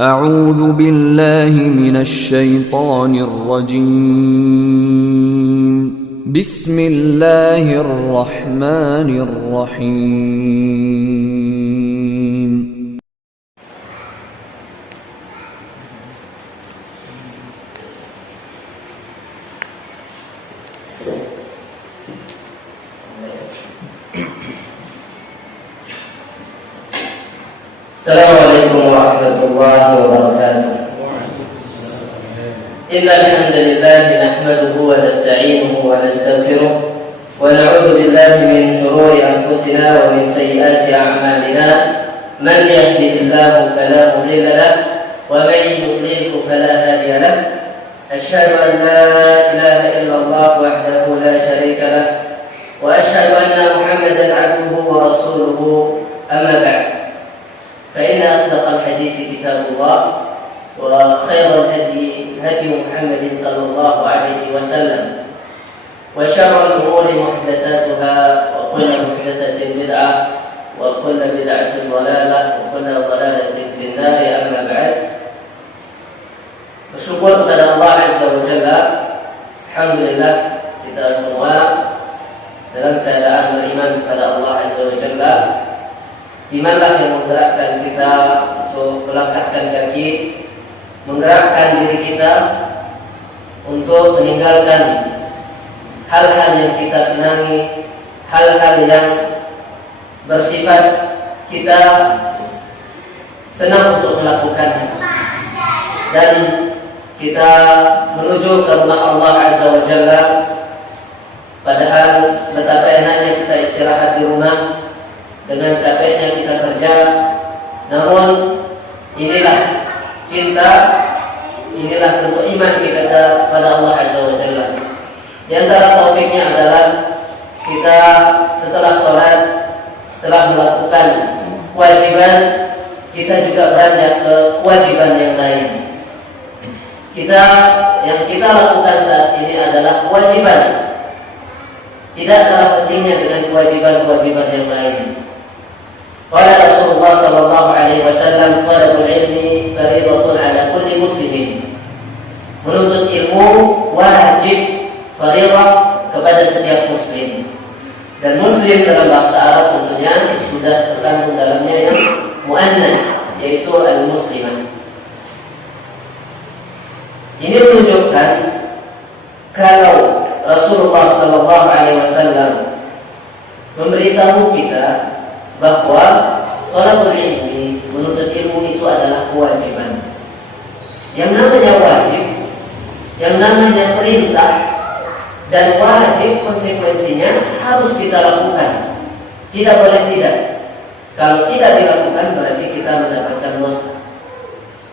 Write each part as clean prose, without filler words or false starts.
أعوذ بالله من الشيطان الرجيم. بسم الله الرحمن الرحيم. السلام عليكم ورحمة الله وبركاته. إن الحمد لله نحمده ونستعينه ونستغفره ونعوذ بالله من شرور أنفسنا ومن سيئات أعمالنا. من يهده الله فلا مضل له ومن يضلل فلا هادي له. أشهد أن لا إله إلا الله وحده لا شريك له وأشهد أن محمدا عبده ورسوله. أما بعد، فإن أصدق الحديث كتاب الله وخير الهدي هدي محمد صلى الله عليه وسلم وشر الأمور محدثاتها وكل محدثة بدعة وكل بدعة ضلالة وكل ضلالة في النار. أما بعد، bersyukur kepada Allah Azza wa Jalla. Alhamdulillah, kita semua dalam keadaan beriman kepada Allah Azza wa Jalla. Imanlah yang menggerakkan kita untuk melangkahkan kaki, menggerakkan diri kita untuk meninggalkan hal-hal yang kita senangi, hal-hal yang bersifat kita senang untuk melakukannya, dan kita menuju ke rumah Allah Azza wa Jalla. Padahal betapa enaknya kita istirahat di rumah dengan capeknya kita kerja, namun inilah cinta, inilah bentuk iman kita kepada Allah Azza wa Jalla. Di antara taufiknya adalah kita setelah sholat, setelah melakukan kewajiban, kita juga beranjak ke kewajiban yang lain. Yang kita lakukan saat ini adalah kewajiban, tidak kalah pentingnya dengan kewajiban-kewajiban yang lain. Qala Rasulullah sallallahu alaihi wasallam, talabul ilmi fardhatun ala kulli muslimin. Menuntut ilmu wajib, fardhah kepada setiap muslim. Dan muslim dalam bahasa Arab tentunya sudah terkandung dalamnya yang muannas, yaitu al-muslimah. Ini menunjukkan kalau Rasulullah sallallahu alaihi wasallam memberitahu kita bahwa thalabul ilmi, menuntut ilmu itu adalah kewajiban. Yang namanya wajib, yang namanya perintah dan wajib, konsekuensinya harus kita lakukan. Tidak boleh tidak. Kalau tidak dilakukan berarti kita mendapatkan dosa.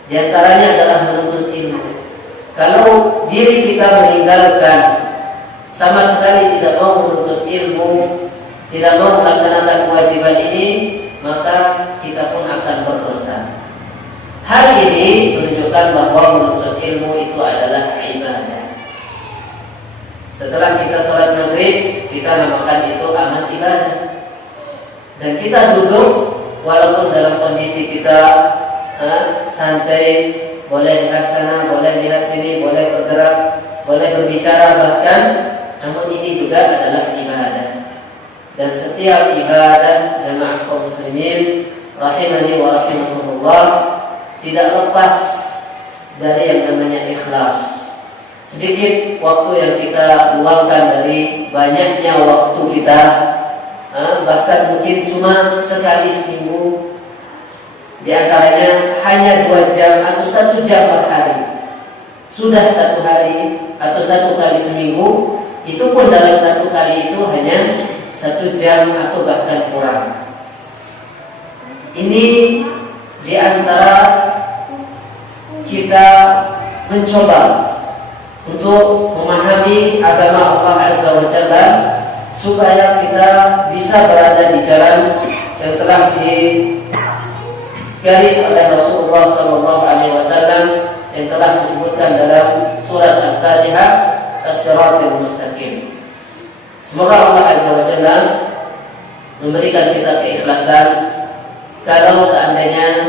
Di antaranya adalah menuntut ilmu. Kalau diri kita meninggalkan, sama sekali tidak mau menuntut ilmu, tidak mau melaksanakan kewajiban ini, maka kita pun akan berdosa. Hal ini menunjukkan bahwa menuntut ilmu itu adalah ibadah. Setelah kita sholat maghrib, kita namakan itu amal ibadah. Dan kita duduk, walaupun dalam kondisi kita santai, boleh lihat sana, boleh lihat sini, boleh bergerak, boleh berbicara bahkan, namun ini juga adalah ibadah. Dan setiap ibadah, jamaah kaum muslimin rahimani wa rahimakumullah, tidak lepas dari yang namanya ikhlas. Sedikit waktu yang kita luangkan dari banyaknya waktu kita, bahkan mungkin cuma sekali seminggu, di antaranya hanya 2 jam atau 1 jam per hari. Sudah 1 hari atau 1 kali seminggu, itu pun dalam 1 kali itu hanya 1 jam atau bahkan kurang. Ini di antara kita mencoba untuk memahami agama Allah Azza wa Jalla, supaya kita bisa berada di jalan yang telah digaris oleh Rasulullah sallallahu alaihi wasallam, yang telah disebutkan dalam surat Al-Fatihah, As-Siratal Mustaqim. Semoga Allah Azza wa Jalla memberikan kita keikhlasan. Kalau seandainya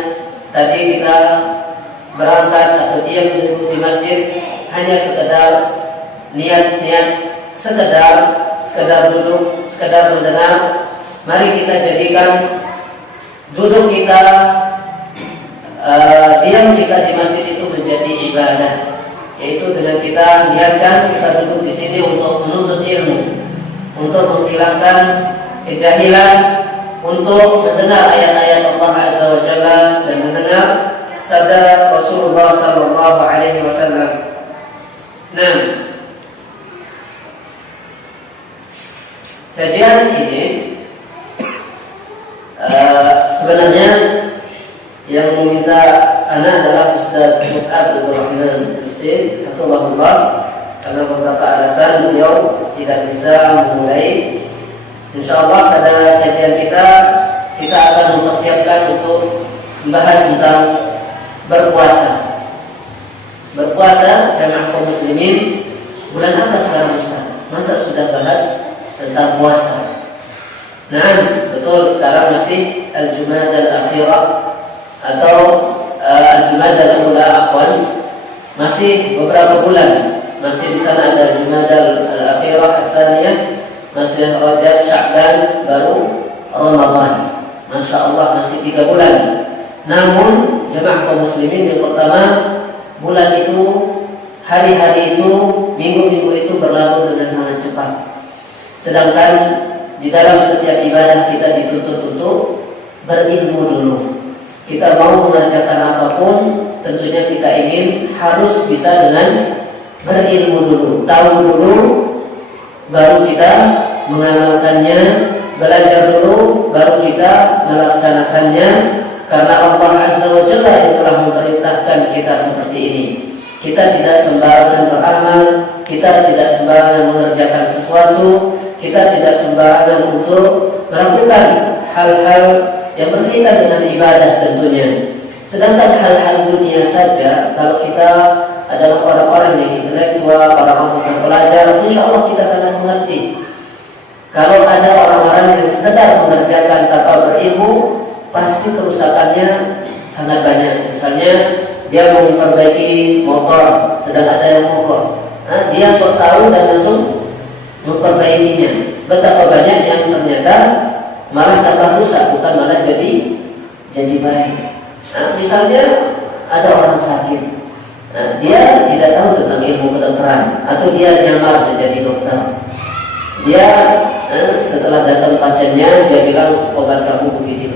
tadi kita berangkat atau diam di masjid hanya sekedar niat-niat, sekedar duduk, sekedar mendengar. Mari kita jadikan duduk kita, diam kita di masjid itu menjadi ibadah, yaitu dengan kita niatkan kita duduk di sini untuk menuntut ilmu, untuk menghilangkan kejahilan, untuk mendengar ayat-ayat Allah Azza wa Jalla dan mendengar sabda Rasulullah sallallahu alaihi wasallam. Nah, kajian ini sebenarnya yang meminta anak adalah Ustaz Mus'ab Abdul Rahman Al-Sid Hafizahullah, karena beberapa alasan beliau tidak bisa memulai. InsyaAllah pada kajian kita akan mempersiapkan untuk membahas tentang berpuasa. Berpuasa jamaah kaum muslimin, bulan apa sekarang Ustaz? Masa sudah bahas tentang puasa? Nah, betul, sekarang masih Al-Jumada Al-Akhirah atau Al-Jumada Al-Ula Afwan. Masih beberapa bulan. Masih di sana ada Al-Jumada Al-Akhirah Al-Thaniyah, masih Rajab, Sya'ban, baru Ramadan. Masya Allah, masih 3 bulan. Namun jemaah kaum muslimin, yang pertama, bulan itu, hari-hari itu, minggu-minggu itu berlalu dengan sangat cepat. Sedangkan di dalam setiap ibadah kita dituntut untuk berilmu dulu. Kita mau mengerjakan apapun, tentunya kita ingin harus bisa dengan berilmu dulu, tahu dulu, baru kita mengamalkannya, belajar dulu, baru kita melaksanakannya. Karena Allah Azza wa Jalla yang telah memerintahkan kita seperti ini. Kita tidak sembarangan beramal, kita tidak sembarangan mengerjakan sesuatu, kita tidak sembarangan untuk melakukan hal-hal yang berkaitan dengan ibadah tentunya. Sedangkan hal-hal dunia saja, kalau kita adalah orang-orang yang intelektual, orang-orang yang belajar, insya Allah kita sangat mengerti. Kalau ada orang-orang yang sekedar mengerjakan tanpa berilmu, pasti kerusakannya sangat banyak. Misalnya dia mau memperbaiki motor, sedang ada yang mogok, dia sok tahu dan langsung memperbaikinya. Betapa banyak yang ternyata malah tambah rusak, bukan malah jadi baik. Misalnya ada orang sakit, dia tidak tahu tentang ilmu kedokteran, atau dia nyamar menjadi dokter. Dia setelah datang pasiennya, dia bilang obat kamu begini.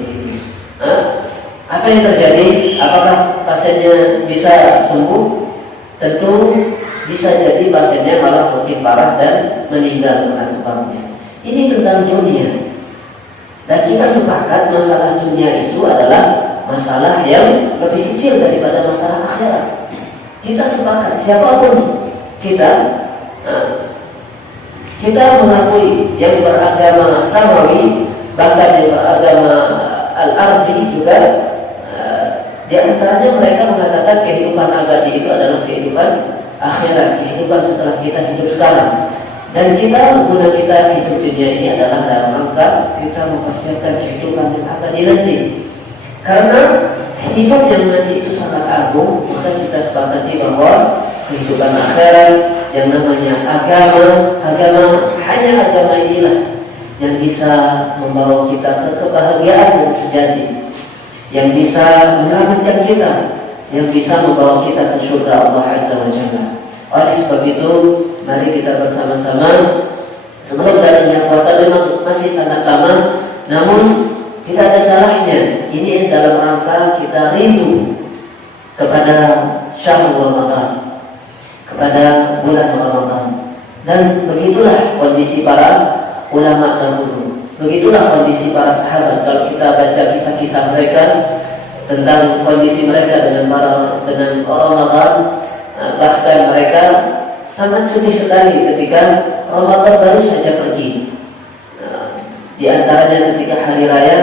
Apa yang terjadi? Apakah pasiennya bisa sembuh? Tentu bisa jadi pasiennya malah makin parah dan meninggal karena sebabnya. Ini tentang dunia. Dan kita sepakat masalah dunia itu adalah masalah yang lebih kecil daripada masalah akhirat. Kita sepakat, siapapun kita mengakui yang beragama samawi, bahkan yang beragama al-ardi juga, di antaranya mereka mengatakan kehidupan abadi itu adalah kehidupan akhirat, kehidupan setelah kita hidup sekarang. Dan guna kita hidup dunia ini adalah dalam rangka kita mempersiapkan kehidupan yang abadi nanti. Karena hidup yang nanti itu sangat agung, maka kita sepakati bahwa kehidupan akhirat yang namanya agama hanya agama inilah yang bisa membawa kita ke kebahagiaan yang sejati, yang bisa menyelamatkan kita, yang bisa membawa kita ke surga Allah Azza wa Jalla. Oleh sebab itu, mari kita bersama-sama, sebelum datangnya puasa memang masih sangat lama, namun tidak ada salahnya ini dalam rangka kita rindu kepada syahrul Ramadan, kepada bulan Ramadan. Dan begitulah kondisi para ulama dahulu, begitulah kondisi para sahabat. Kalau kita baca kisah-kisah mereka tentang kondisi mereka dengan Ramadan, bahkan mereka sangat sedih sekali ketika Ramadan baru saja pergi. Di antaranya ketika hari raya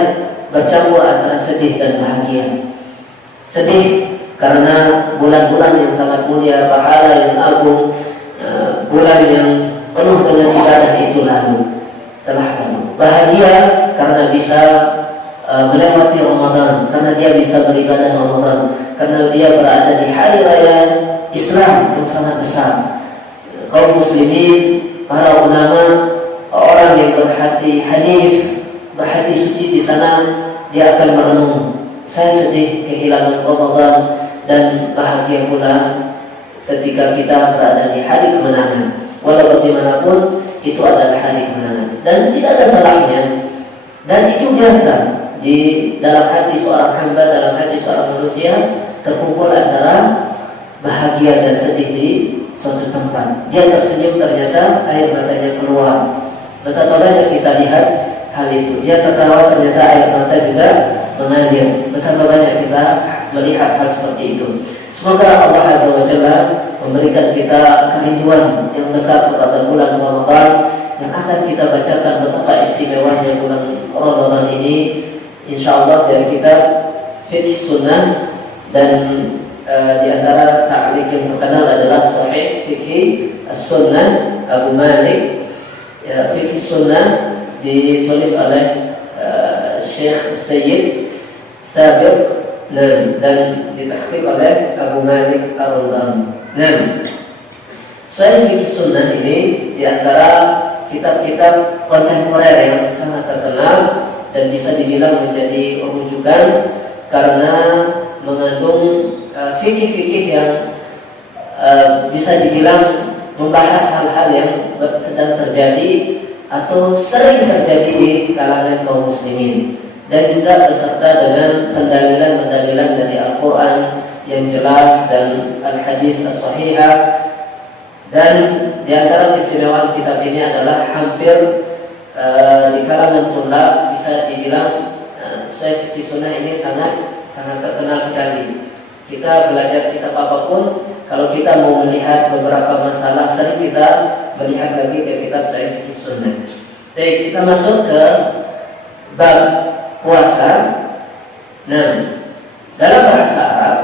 bercampur antara sedih dan bahagia. Sedih karena bulan-bulan yang sangat mulia, pahala yang agung, bulan yang penuh dengan ibadah itu telah lalu. Bahagia karena bisa melewati Ramadan, karena dia bisa beribadah Ramadan, karena dia berada di hari raya Islam yang sangat besar. Kaum muslimin, para ulama, orang yang berhati hanif, berhati suci di sana, dia akan merenung, saya sedih kehilangan Ramadan, dan bahagia pula ketika kita berada di hari kemenangan. Walau bagaimanapun itu adalah hari kemenangan dan tidak ada salahnya, dan itu biasa di dalam hati seorang hamba, dalam hati seorang manusia terkumpul antara bahagia dan sedih di suatu tempat. Dia tersenyum, ternyata air matanya keluar. Betapa banyak kita lihat hal itu. Dia tertawa, ternyata air mata juga mengalir. Betapa banyak kita melihat hal seperti itu. Semoga Allah Azza wa Jalla memberikan kita kerinduan yang besar kepada bulan Ramadan, yang akan kita bacakan betapa istimewanya bulan Ramadan ini. InsyaAllah dari kitab Fiqh Sunnah, dan di antara ta'liq yang terkenal adalah Sahih Fiqh Sunnah Abu Malik. Fiqh Sunnah ditulis oleh Syekh Sayyid Sabiq dan ditahqiq oleh Abu Malik Ar-Rundani. Sahih Fiqh Sunnah ini di antara kitab-kitab kontemporer yang sangat terkenal dan bisa dibilang menjadi rujukan karena mengandung fikih-fikih yang bisa dibilang membahas hal-hal yang sedang terjadi atau sering terjadi di kalangan kaum muslimin, dan juga beserta dengan pendalilan-pendalilan dari Al-Quran yang jelas dan Al-Hadis As-Sahihah. Dan di antara keistimewaan kitab ini adalah hampir di kalangan tulab bisa dibilang Sahih Fiqh Sunnah ini sangat terkenal sekali. Kita belajar kitab apapun, kalau kita mau melihat beberapa masalah, sering kita melihat lagi ke kitab Sahih Fiqh Sunnah. Jadi kita masuk ke bab puasa. Nah, dalam bahasa Arab,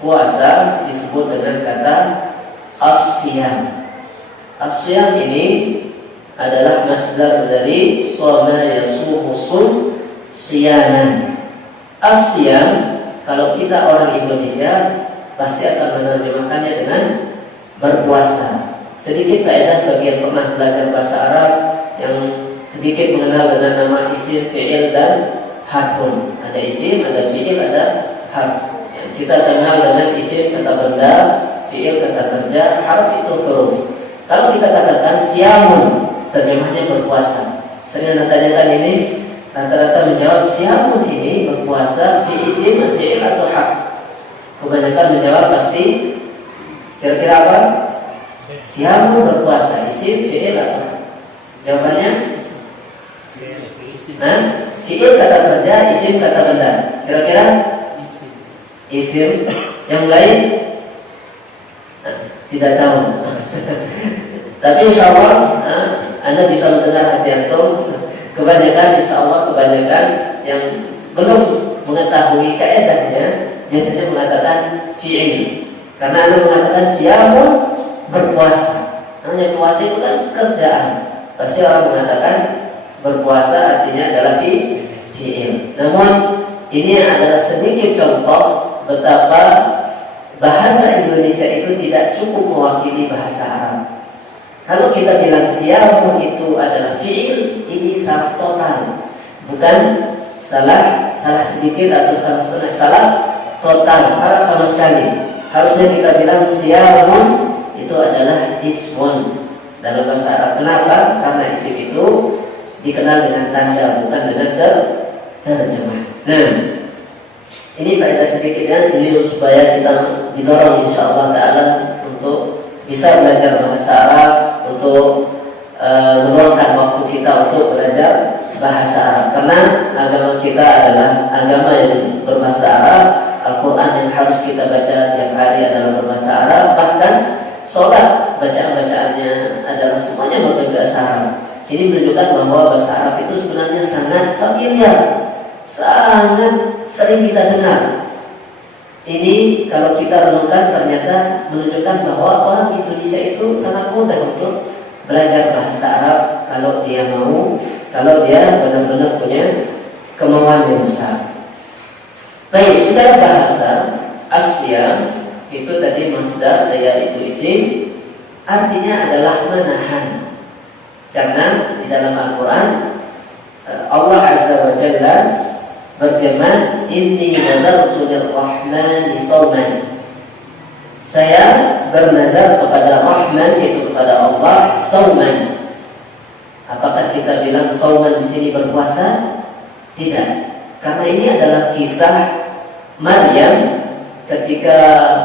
puasa disebut dengan kata as-siyam. As-siyam ini adalah masdar dari shoma yasumu siyaman. As-siyam, kalau kita orang Indonesia pasti akan menerjemahkannya dengan berpuasa. Sedikit faedah bagi yang pernah belajar bahasa Arab, yang sedikit mengenal dengan nama isim, fi'il, dan harfun. Ada isim, ada fi'il, ada harf. Yang kita kenal dengan isim kata benda, fi'il kata kerja, harf itu huruf. Kalau kita katakan siyamun, terjemahnya berpuasa. Saya tanyakan ini, rata-rata menjawab siyamun ini berpuasa, fi'il, fi'il atau harf. Kebanyakan menjawab pasti kira-kira apa? Siyamun berpuasa, isim, fi'il atau harf. Jawabannya? Fi'il kata kerja, isim kata benda. Kira-kira? Isim. Yang lain? Tidak tahu. Tapi insya Allah Anda bisa mendengar hati antum. Kebanyakan yang belum mengetahui kaedahnya biasanya mengatakan fi'il, karena Anda mengatakan siyamun berpuasa. Namanya puasa itu kan kerjaan. Pasti orang mengatakan berpuasa artinya adalah fi'il. Namun ini adalah sedikit contoh betapa bahasa Indonesia itu tidak cukup mewakili bahasa Arab. Kalau kita bilang siyamun itu adalah fi'il, ini salah total. Bukan salah sedikit atau salah setengah, salah total, salah sama sekali. Harusnya kita bilang siyamun itu adalah ismun dalam bahasa Arab. Kenapa? Karena isim itu dikenal dengan tanda, bukan dengan terjemah. Nah, ini faedah sedikitnya, ini supaya kita didorong insyaallah taala untuk bisa belajar bahasa Arab, untuk meluangkan waktu kita untuk belajar bahasa Arab. Karena agama kita adalah agama yang berbahasa Arab. Al-Quran yang harus kita baca tiap hari adalah berbahasa Arab. Bahkan sholat bacaan-bacaannya adalah semuanya berbahasa Arab. Ini menunjukkan bahwa bahasa Arab itu sebenarnya sangat familiar, sangat sering kita dengar. Ini kalau kita renungkan ternyata menunjukkan bahwa orang Indonesia itu sangat mudah untuk belajar bahasa Arab kalau dia mau, kalau dia benar-benar punya kemauan yang besar. Baik, secara bahasa asyam itu tadi masdar, yaitu isim, artinya adalah menahan. Karena di dalam Al-Quran Allah Azza wa Jalla berfirman, Inni nazartu lirrahmani sawman. Saya bernazar kepada Rahman, yaitu kepada Allah, sawman. Apakah kita bilang sawman di sini berpuasa? Tidak. Karena ini adalah kisah Maryam ketika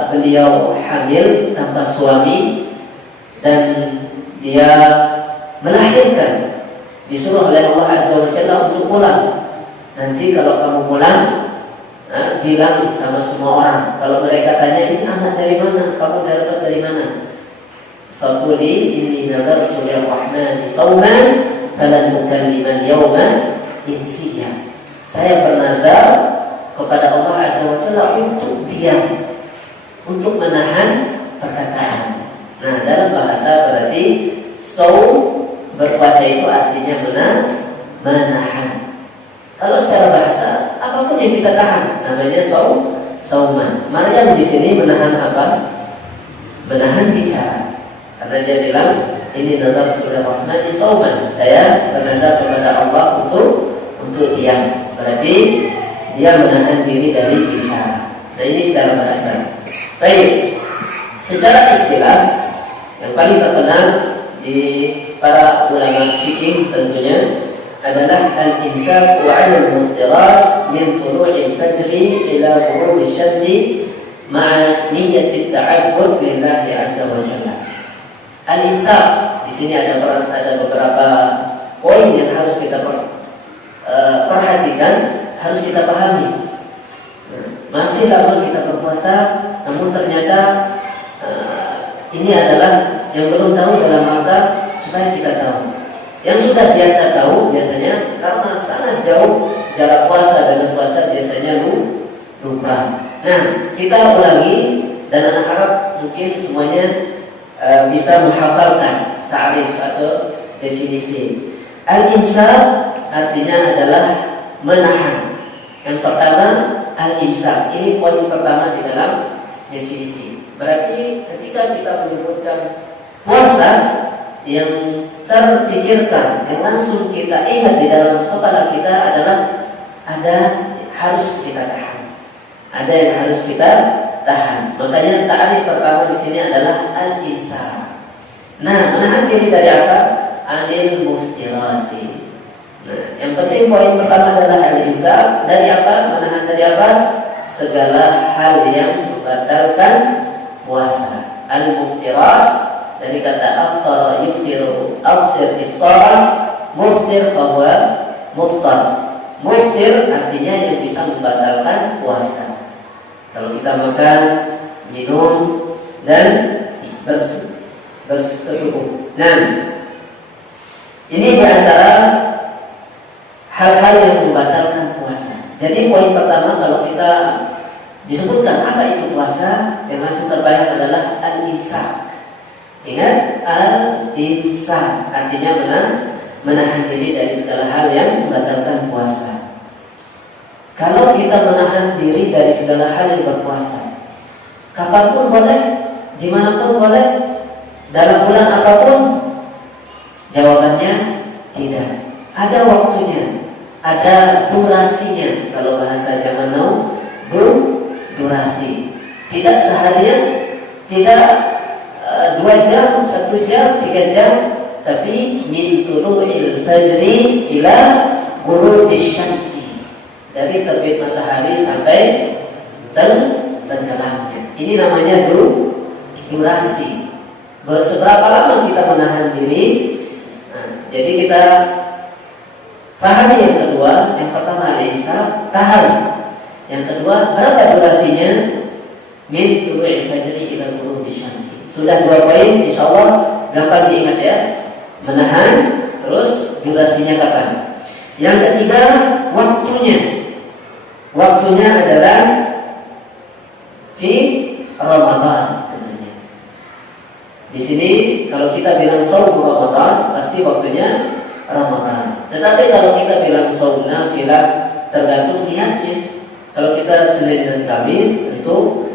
beliau hamil tanpa suami dan dia melahirkan, disuruh oleh Allah Azza wa Jalla untuk pulang. Nanti kalau kamu pulang, bilang sama semua orang. Kalau mereka tanya, ini anak dari mana? Kamu dapat dari mana? Faquli inni nazartu lirrahmani sawman falan ukallima al-yawma insiya. Saya bernazar kepada Allah Azza wa Jalla untuk diam, untuk menahan perkataan. Nah, dalam bahasa berarti saum, berpuasa itu artinya menahan. Kalau secara bahasa, apapun yang kita tahan namanya sauman. Maryam di sini menahan apa? Menahan bicara. Karena dia bilang, ini nazartu lirrahmani sauman. Saya bernazar kepada Allah untuk diam. Berarti dia menahan diri dari bicara. Nah, ini secara bahasa. Baik, secara istilah yang paling terkenal di para ulama fikih tentunya adalah al-imsak 'ala al-muftirat min tulu'il fajri ila ghurub asy-syamsi ma'a niyyati at-ta'abbud lillahi 'azza wa jalla. Al-imsak di sini ada beberapa poin yang harus kita perhatikan, harus kita pahami. Masih lama kita berpuasa, namun ternyata ini adalah yang belum tahu dalam arti supaya kita tahu. Yang sudah biasa tahu biasanya karena sangat jauh jarak puasa dengan puasa biasanya lupa. Nah, kita ulangi dan anak Arab mungkin semuanya bisa menghafalkan ta'rif atau definisi. Al-imsak artinya adalah menahan. Yang pertama al-imsak, ini poin pertama di dalam definisi. Berarti ketika kita menyebutkan puasa, yang terpikirkan, yang langsung kita ingat di dalam kepala kita adalah ada harus kita tahan, ada yang harus kita tahan. Makanya ta'rif pertama di sini adalah al-imsak. Nah, menahan diri dari apa? Anil muftirati. Nah, yang penting poin pertama adalah al-imsak. Dari apa? Menahan dari apa? Segala hal yang membatalkan puasa. Al-muftirat dari kata aftar yuftiru, aftir iftara, muftir fahuwa muftar. Muftir artinya yang bisa membatalkan puasa. Kalau kita makan, minum dan bersetubuh. Nah, ini diantara hal-hal yang membatalkan puasa. Jadi poin pertama kalau kita disebutkan apa itu puasa, yang langsung terbayang adalah al-imsak. Ingat, al-imsak artinya menahan diri dari segala hal yang membatalkan puasa. Kalau kita menahan diri dari segala hal yang berpuasa, kapanpun boleh, dimanapun boleh, dalam bulan apapun, jawabannya tidak. Ada waktunya, ada durasinya. Kalau bahasa zaman now, durasi. Tidak seharian, tidak 2 jam, 1 jam, 3 jam, tapi min tulu'il fajri ila ghurubish syamsi, dari terbit matahari sampai tenggelamnya. Ini namanya durasi. Seberapa lama kita menahan diri? Nah, jadi kita pahami yang kedua. Yang pertama al-imsak, tahan. Yang kedua, berapa durasinya? Min tulu'il fajri ila ghurubish syamsi. Sudah 2 poin, insyaallah gampang diingat ya. Menahan, terus durasinya kapan. Yang ketiga, waktunya. Waktunya adalah di Ramadan tentunya. Di sini kalau kita bilang shaum Ramadan, pasti waktunya Ramadan. Tetapi kalau kita bilang shaum nafilah tergantung niatnya. Kalau kita Senin dan Kamis tentu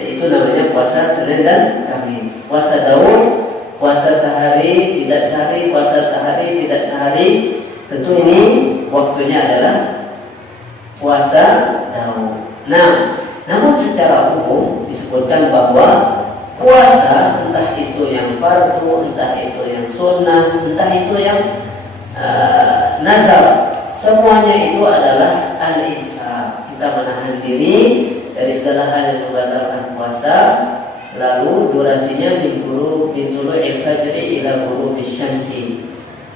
itu namanya puasa Senin dan Kamis. Puasa Daud, puasa sehari tidak sehari, puasa sehari tidak sehari, tentu ini waktunya adalah puasa Daud. Nah, namun secara umum disebutkan bahwa puasa entah itu yang fardu, entah itu yang sunnah, entah itu yang nazar, semuanya itu adalah al-insaf. Kita menahan diri dari segala hal yang membatalkan puasa. Lalu durasinya min tulu'il fajri ila ghurubish syamsi.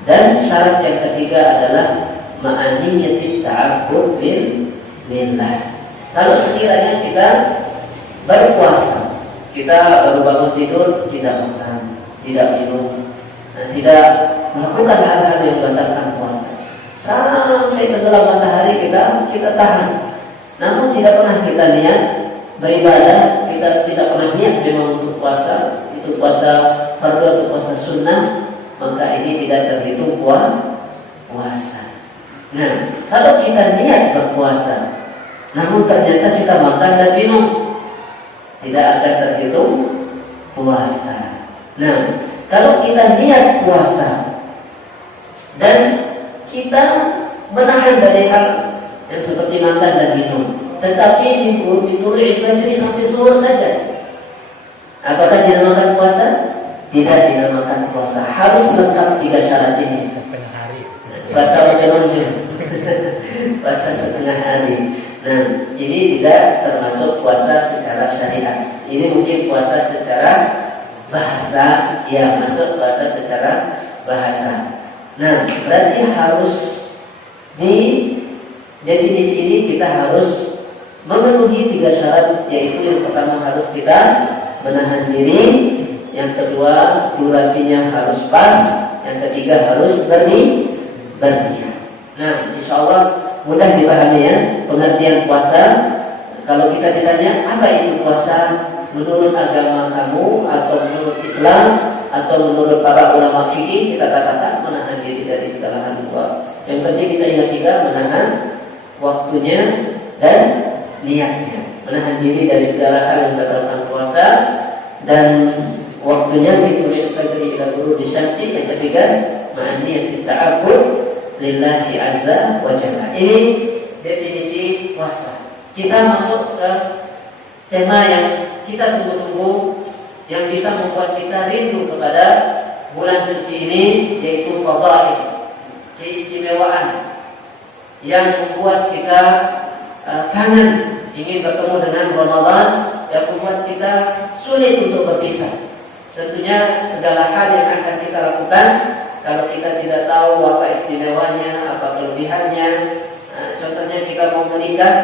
Dan syarat yang ketiga adalah ma'aniyatit ta'abbud lillah. Kalau sekiranya kita berpuasa, kita baru bangun tidur tidak makan, tidak minum, tidak melakukan hal-hal yang membatalkan puasa, sampai tenggelam matahari kita tahan. Namun tidak pernah kita niat beribadah, kita tidak pernah niat memang untuk puasa, itu puasa fardu atau puasa sunnah, maka ini tidak terhitung puasa. Nah, kalau kita niat berpuasa, namun ternyata kita makan dan minum, tidak akan terhitung puasa. Nah, kalau kita niat puasa dan kita menahan dari hal yang seperti makan dan minum, tetapi ditulu'il fajri sampai zuhur saja, apakah dinamakan puasa? Tidak dinamakan puasa. Harus lengkap 3 syarat ini. Setengah hari. Puasa lonjong-lonjong. Puasa setengah hari. Nah, ini tidak termasuk puasa secara syariat. Ini mungkin puasa secara bahasa, ya masuk puasa secara bahasa. Nah, berarti harus di definisi ini kita harus memenuhi 3 syarat, yaitu yang pertama harus kita menahan diri, yang kedua durasinya harus pas, yang ketiga harus berniat. Nah, insya Allah mudah dipahami ya pengertian puasa. Kalau kita ditanya apa itu puasa menurut agama kamu atau menurut Islam atau menurut para ulama fikih, kita katakan menahan diri dari segala hal luar. Yang penting kita ingat juga menahan waktunya dan niatnya, menahan diri dari segala hal yang membatalkan puasa dan waktunya ditulil fajri ila ghurubish syamsi. Yang ketiga ma'aniyatit ta'abbud lillahi azza wa jalla. Ini definisi puasa. Kita masuk ke tema yang kita tunggu-tunggu, yang bisa membuat kita rindu kepada bulan suci ini, yaitu fadail, keistimewaan yang membuat kita kangen ingin bertemu dengan Ramadan, yang membuat kita sulit untuk berpisah. Tentunya segala hal yang akan kita lakukan, kalau kita tidak tahu apa istimewanya, apa kelebihannya, contohnya kita mau menikah,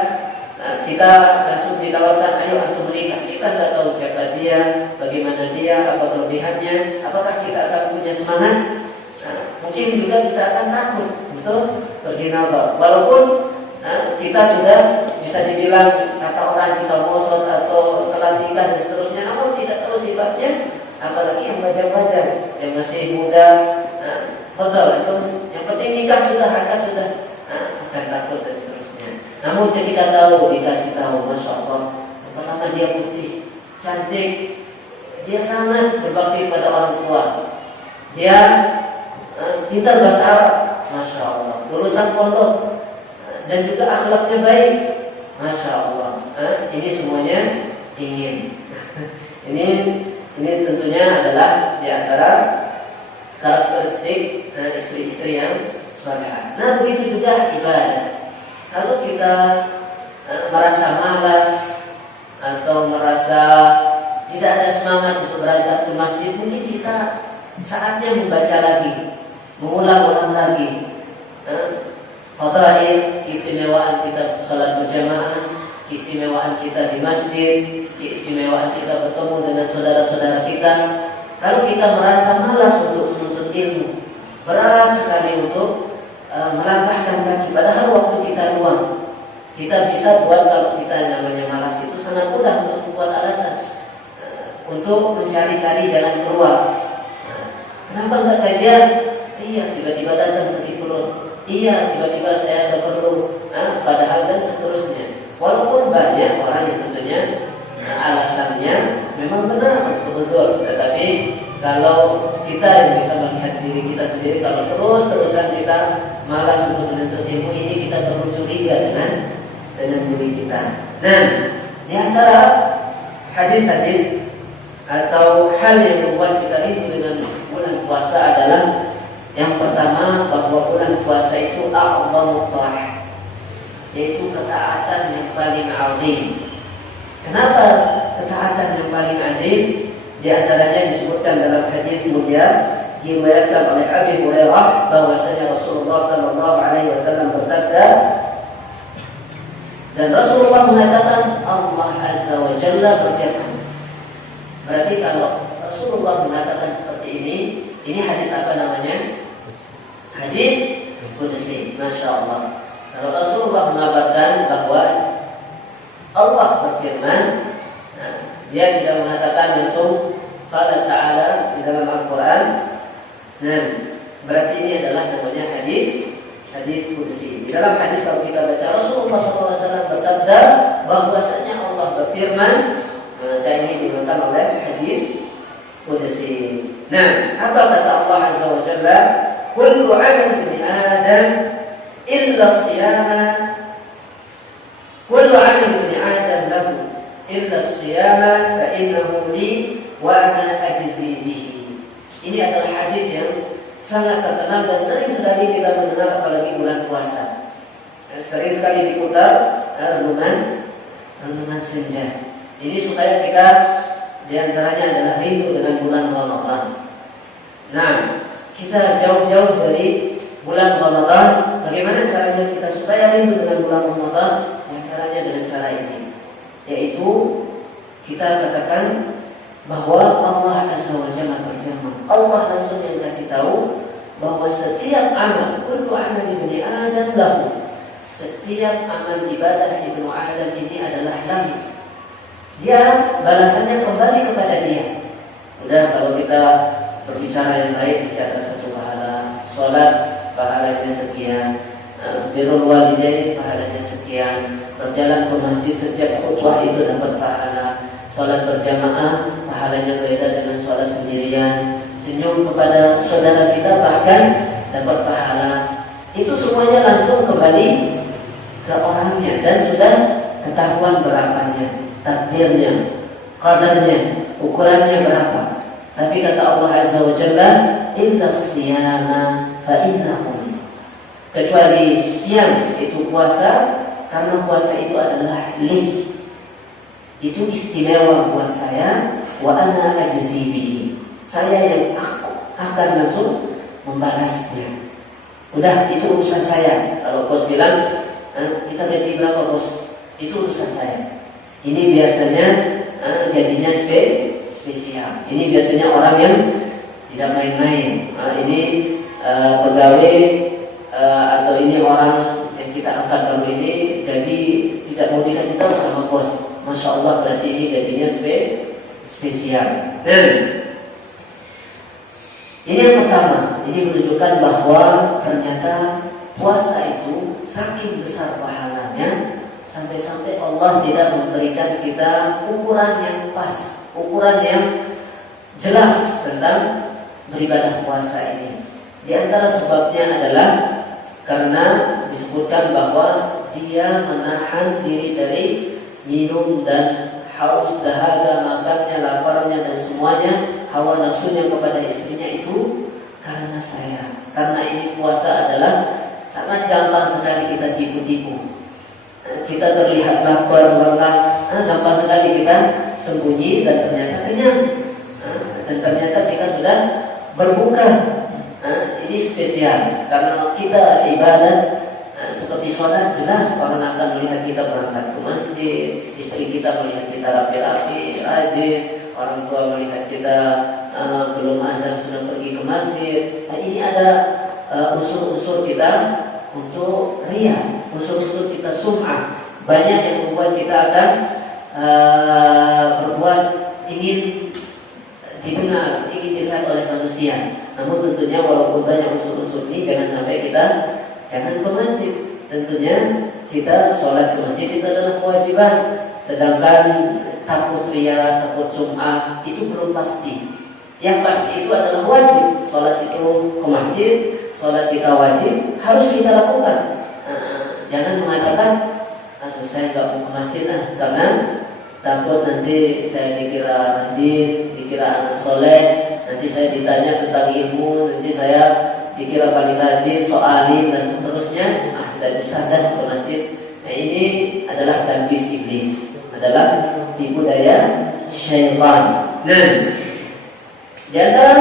kita langsung ditawarkan, ayo antum menikah. Kita tidak tahu siapa dia, bagaimana dia, apa kelebihannya, apakah kita akan punya semangat. Mungkin juga kita akan takut untuk pergi nazar. Walaupun kita sudah bisa dibilang kata orang kita mosot atau telah nikah dan seterusnya, namun tidak tahu sifatnya. Apalagi yang wajar-wajar, yang masih muda, hodol itu yang penting nikah sudah, akad sudah, akan takut dan seterusnya. Namun ketika tahu, dikasih tahu, masya Allah, pertama dia putih, cantik, dia sangat berbakti pada orang tua, dia pintar bahasa Arab, masya Allah, lulusan pondok, dan juga akhlaknya baik, masya Allah. Ini semuanya ingin. Ini tentunya adalah di antara karakteristik istri-istri yang salehah. Nah, begitu juga ibadah. Kalau kita merasa malas atau merasa tidak ada semangat untuk berangkat ke masjid, mungkin kita saatnya membaca lagi, mengulang-ulang lagi fadail, keistimewaan kita salat berjamaah, keistimewaan kita di masjid, keistimewaan kita bertemu dengan saudara-saudara kita. Kalau kita merasa malas untuk menuntut ilmu, berat sekali untuk melangkahkan kaki, padahal waktu kita luang, kita bisa buat. Kalau kita namanya malas itu sangat mudah untuk membuat alasan untuk mencari-cari jalan keluar. Kenapa enggak kajian? Iya, tiba-tiba datang sedih puluh. Iya, tiba-tiba saya ada perlu padahal dan seterusnya. Walaupun banyak orang yang tentunya alasannya memang benar untuk uzur, tetapi kalau kita yang bisa melihat diri kita sendiri, kalau terus-terusan kita malas untuk menuntut ilmu ini, kita perlu curiga dengan diri kita. Nah, di antara hadis-hadis atau hal yang membuat kita rindu dengan bulan puasa adalah yang pertama, bahwa bulan puasa itu a'dhamu ta'ah, yaitu ketaatan yang paling azim. Kenapa ketaatan yang paling azim? Di antaranya disebutkan dalam hadis mulia diriwayatkan oleh Abi Hurairah bahwasanya Rasulullah sallallahu alaihi wasallam bersabda, dan Rasulullah mengatakan, Allah Azza wa Jalla berfirman. Berarti kalau Rasulullah mengatakan seperti ini hadis apa namanya? Hadis Qudsi. Masya Allah. Kalau Rasulullah mengabarkan bahwa Allah berfirman, dia tidak mengatakan langsung qala ta'ala di dalam Al-Quran. Nah, berarti ini adalah namanya hadis Qudsi. Di dalam hadis kalau kita baca, Rasulullah SAW bersabda bahwasanya Allah berfirman, dan ini dimakan oleh hadis Qudsi. Nah, apa kata Allah Azza wa Jalla? Kullu 'amal ibni Adam illa as-siyama, kullu 'amal ibni Adam lahu illa as-siyama fa innahu li wa ana ajzi bihi. Ini adalah hadis yang sangat terkenal dan sering sekali kita mendengar, apalagi bulan puasa. Sering sekali diputar renungan senja. Ini supaya kita diantaranya adalah rindu dengan bulan Ramadan. Nah, kita jauh-jauh dari bulan Ramadan. Bagaimana caranya kita supaya rindu dengan bulan Ramadan? Yang caranya dengan cara ini, yaitu kita katakan bahwa Allah Azza wa Jalla berfirman. Allah langsung yang kasih tahu bahwa setiap amal, kullu amal ibni Adam lahu, setiap amal ibadah ibnu Adam ini adalah lahu. Dia balasannya kembali kepada dia. Udah, kalau kita berbicara yang baik dicatat satu pahala, sholat pahalanya sekian, birrul walidain pahalanya sekian, berjalan ke masjid setiap khutbah itu dapat pahala, sholat berjamaah pahalanya beda dengan sholat sendirian, senyum kepada saudara kita bahkan dapat pahala. Itu semuanya langsung kembali ke orangnya dan sudah ketahuan berapanya, takdirnya, qadarnya, ukurannya berapa. Tapi kata Allah Azza wa Jalla, illa siyama fa innahum, kecuali siang itu puasa, karena puasa itu adalah li, itu istimewa buat saya, wa ana ajzi bihi, saya yang akan langsung membalasnya. Udah, itu urusan saya. Kalau bos bilang kita gaji berapa bos, itu urusan saya. Ini biasanya gajinya spesial. Ini biasanya orang yang tidak main-main. Ini pegawai atau ini orang yang kita angkat baru ini gaji tidak mau dikasih tahu sama bos. Masya Allah, berarti ini gajinya spesial. Nah, ini yang pertama. Ini menunjukkan bahwa ternyata puasa itu saking besar pahalanya, sampai-sampai Allah tidak memberikan kita ukuran yang pas, ukuran yang jelas tentang beribadah puasa ini. Di antara sebabnya adalah karena disebutkan bahwa dia menahan diri dari minum dan haus, dahaga, makannya, laparnya dan semuanya, hawa nafsunya kepada istrinya itu karena saya. Karena ini puasa adalah sangat gampang sekali kita tipu-tipu. Kita terlihat lapar, lelah, gampang sekali kita sembunyi dan ternyata kenyang. Dan ternyata kita sudah berbuka. Ini spesial karena kita ibadah seperti sholat, jelas orang akan melihat kita berangkat ke masjid, istri kita melihat kita rapi-rapi, rajin, orang tua melihat kita belum azan sudah pergi ke masjid. Nah, ini ada unsur-unsur kita untuk riya, unsur-unsur kita sum'ah. Banyak yang membuat kita akan berbuat ingin didengar, ingin dilihat oleh manusia. Namun tentunya walaupun banyak unsur-unsur ini, jangan sampai kita jangan ke masjid. Tentunya kita sholat ke masjid itu adalah kewajiban. Sedangkan takut liar, takut sum'ah itu belum pasti. Yang pasti itu adalah wajib. Sholat itu ke masjid, sholat kita wajib, harus kita lakukan. Jangan mengatakan, aduh saya nggak mau ke masjid karena takut nanti saya dikira rajin, dikira anak soleh, nanti saya ditanya tentang ilmu, nanti saya dikira paling rajin, soalim dan seterusnya. Tidak bisa dan ke masjid. Nah, ini adalah talbis iblis, adalah tipu daya syaitan. Nah, di antara